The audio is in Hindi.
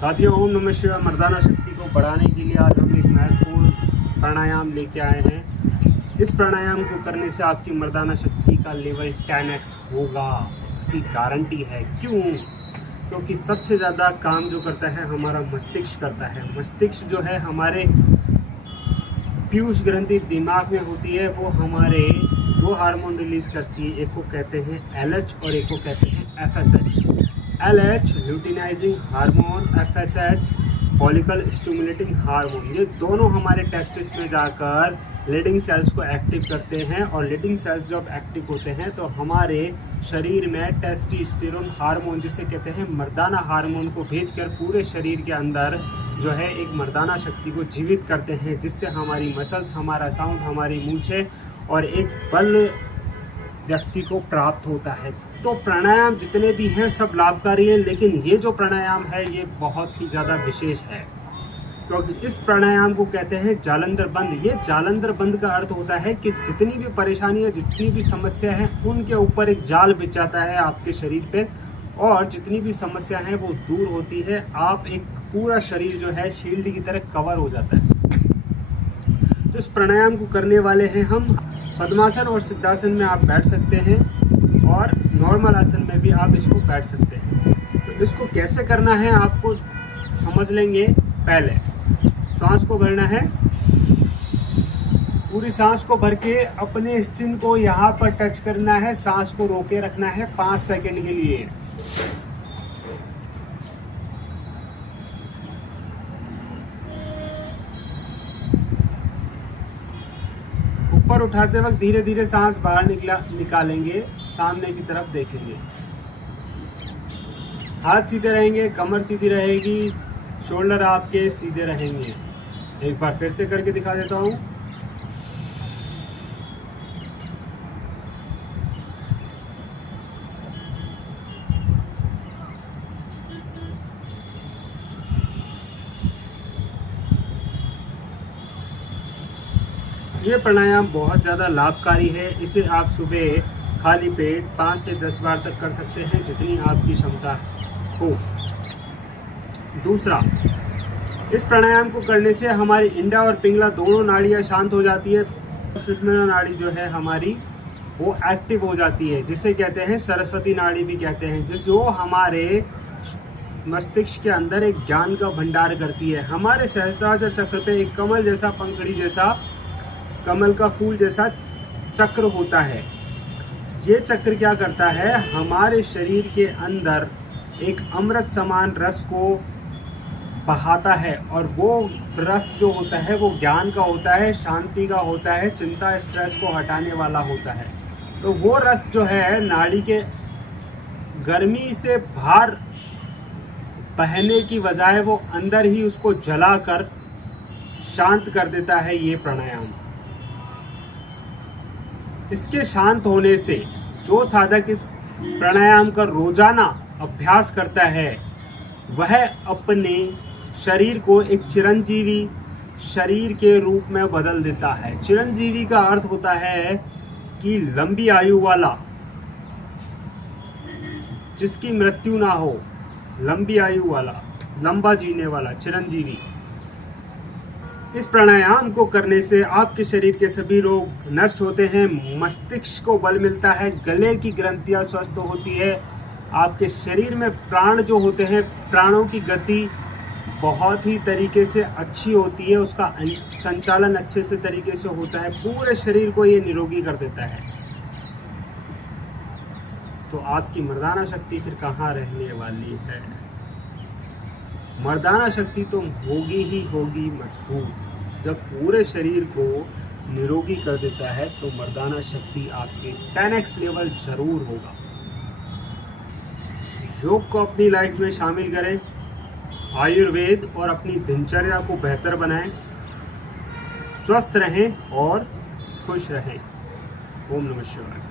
साथियों, ओम नमः शिवाय। मर्दाना शक्ति को बढ़ाने के लिए आज हम एक महत्वपूर्ण प्राणायाम लेके आए हैं। इस प्राणायाम को करने से आपकी मर्दाना शक्ति का लेवल 10x होगा, इसकी गारंटी है। क्यों? क्योंकि सबसे ज़्यादा काम जो करता है हमारा मस्तिष्क करता है। मस्तिष्क जो है हमारे पीयूष ग्रंथि दिमाग में होती है, वो हमारे दो हार्मोन रिलीज करती है। एक को कहते हैं LH और एक को कहते हैं FSH। LH luteinizing hormone, FSH follicle stimulating hormone. ये दोनों हमारे टेस्टिस में जाकर लीडिंग सेल्स को एक्टिव करते हैं, और लीडिंग सेल्स जब एक्टिव होते हैं तो हमारे शरीर में टेस्टोस्टेरोन हार्मोन, जिसे कहते हैं मर्दाना हार्मोन, को भेजकर पूरे शरीर के अंदर जो है एक मर्दाना शक्ति को जीवित करते हैं, जिससे हमारी मसल्स, हमारा साउंड, हमारी मूंछें और एक बल व्यक्ति को प्राप्त होता है। तो प्राणायाम जितने भी हैं सब लाभकारी हैं, लेकिन ये जो प्राणायाम है ये बहुत ही ज़्यादा विशेष है, क्योंकि इस प्राणायाम को कहते हैं जालंधर बंद। ये जालंधर बंद का अर्थ होता है कि जितनी भी परेशानी है, जितनी भी समस्या है, उनके ऊपर एक जाल बिछ जाता है आपके शरीर पे, और जितनी भी समस्या है वो दूर होती है। आप एक पूरा शरीर जो है शील्ड की तरह कवर हो जाता है। तो इस प्राणायाम को करने वाले हैं हम पद्मासन और सिद्धासन में आप बैठ सकते हैं, और नॉर्मल आसन में भी आप इसको बैठ सकते हैं। तो इसको कैसे करना है आपको समझ लेंगे। पहले सांस को भरना है, पूरी सांस को भर के अपने स्किन को यहाँ पर टच करना है। सांस को रोके रखना है 5 सेकंड के लिए। ऊपर उठाते वक्त धीरे धीरे सांस बाहर निकालेंगे, सामने की तरफ देखेंगे। हाथ सीधे रहेंगे, कमर सीधी रहेगी, शोल्डर आपके सीधे रहेंगे। एक बार फिर से करके दिखा देता हूँ। ये प्राणायाम बहुत ज़्यादा लाभकारी है। इसे आप सुबह खाली पेट 5 से 10 बार तक कर सकते हैं, जितनी आपकी क्षमता हो। दूसरा, इस प्राणायाम को करने से हमारी इंडा और पिंगला दोनों नाड़ियाँ शांत हो जाती है। सुषुम्ना नाड़ी जो है हमारी वो एक्टिव हो जाती है, जिसे कहते हैं सरस्वती नाड़ी भी कहते हैं, जो हमारे मस्तिष्क के अंदर एक ज्ञान का भंडार करती है। हमारे सहस्त्रार चक्र पे एक कमल जैसा, पंखड़ी जैसा, कमल का फूल जैसा चक्र होता है। ये चक्र क्या करता है, हमारे शरीर के अंदर एक अमृत समान रस को बहाता है, और वो रस जो होता है वो ज्ञान का होता है, शांति का होता है, चिंता स्ट्रेस को हटाने वाला होता है। तो वो रस जो है नाड़ी के गर्मी से बाहर बहने की बजाय वो अंदर ही उसको जलाकर शांत कर देता है ये प्राणायाम। इसके शांत होने से जो साधक इस प्राणायाम का रोजाना अभ्यास करता है, वह अपने शरीर को एक चिरंजीवी शरीर के रूप में बदल देता है। चिरंजीवी का अर्थ होता है कि लंबी आयु वाला, जिसकी मृत्यु ना हो, लंबी आयु वाला, लंबा जीने वाला, चिरंजीवी। इस प्राणायाम को करने से आपके शरीर के सभी रोग नष्ट होते हैं, मस्तिष्क को बल मिलता है, गले की ग्रंथियां स्वस्थ होती है, आपके शरीर में प्राण जो होते हैं, प्राणों की गति बहुत ही तरीके से अच्छी होती है, उसका संचालन अच्छे से तरीके से होता है, पूरे शरीर को ये निरोगी कर देता है। तो आपकी मर्दाना शक्ति फिर कहाँ रहने वाली है? मर्दाना शक्ति तो होगी ही होगी मजबूत। जब पूरे शरीर को निरोगी कर देता है तो मर्दाना शक्ति आपके 10x लेवल जरूर होगा। योग को अपनी लाइफ में शामिल करें, आयुर्वेद और अपनी दिनचर्या को बेहतर बनाएं, स्वस्थ रहें और खुश रहें। ओम नमः शिवाय।